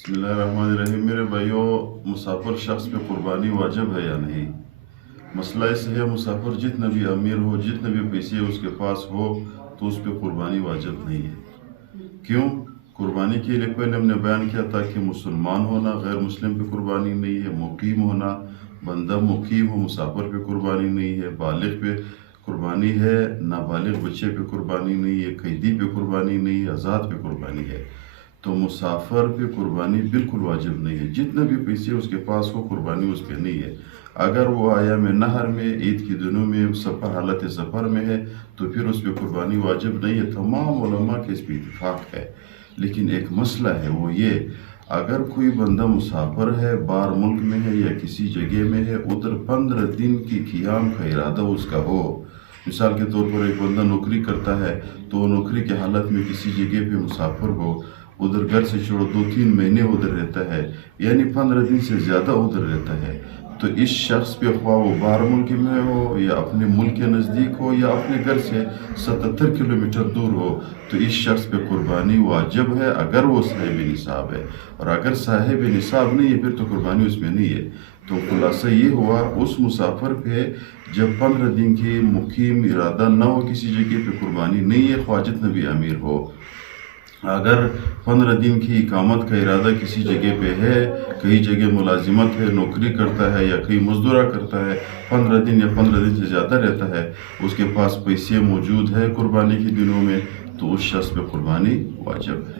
बिस्मिल्लाहिर्रहमानिर्रहीम। मेरे भाइयों, मुसाफिर शख्स पे कुर्बानी वाजिब है या नहीं? मसला ऐसे है, मुसाफिर जितना भी अमीर हो, जितने भी पैसे उसके पास हो, तो उस पर कुर्बानी वाजिब नहीं है। क्यों? कुर्बानी के लिए पहले हमने बयान किया था कि मुसलमान होना, गैर मुस्लिम पे कुर्बानी नहीं है। मुकीम होना, बंदा मुकीम हो, मुसाफिर पे कुर्बानी नहीं है। बालिग पे कुर्बानी है, नाबालिग बच्चे पे कुर्बानी नहीं है। कैदी पे कुर्बानी नहीं है, आज़ाद पे कुर्बानी है। तो मुसाफिर पे कुर्बानी बिल्कुल वाजिब नहीं है। जितने भी पैसे उसके पास हो, कुर्बानी उस पर नहीं है। अगर वो आया में नहर में ईद के दिनों में सफ़र हालत सफ़र में है, तो फिर उस पर कुर्बानी वाजिब नहीं है। तमाम उलमा के इस पर इत्तेफाक है। लेकिन एक मसला है, वो ये, अगर कोई बंदा मुसाफिर है, बाहर मुल्क में है या किसी जगह में है, उधर 15 दिन की क़ियाम का इरादा उसका हो। मिसाल के तौर पर एक बंदा नौकरी करता है, तो नौकरी की हालत में किसी जगह पे मुसाफिर हो, उधर घर से छोड़ो 2-3 महीने उधर रहता है, यानी 15 दिन से ज़्यादा उधर रहता है, तो इस शख्स पे ख्वाह वो बाहर मुल्क में हो या अपने मुल्क के नज़दीक हो या अपने घर से 77 किलोमीटर दूर हो, तो इस शख्स पे कुर्बानी वाजिब है अगर वो साहिब निसाब है। और अगर साहिब निसाब नहीं है, फिर तो कुर्बानी उसमें नहीं है। तो खुलासा ये हुआ, उस मुसाफिर पे जब 15 दिन की मुकीम इरादा न हो किसी जगह पे, कुर्बानी नहीं है, ख्वाह जितना भी अमीर हो। अगर 15 दिन की इकामत का इरादा किसी जगह पे है, कई जगह मुलाजिमत है, नौकरी करता है या कहीं मजदूरा करता है, 15 दिन या 15 दिन से ज़्यादा रहता है, उसके पास पैसे मौजूद है कुर्बानी के दिनों में, तो उस शख्स पे कुर्बानी वाजिब है।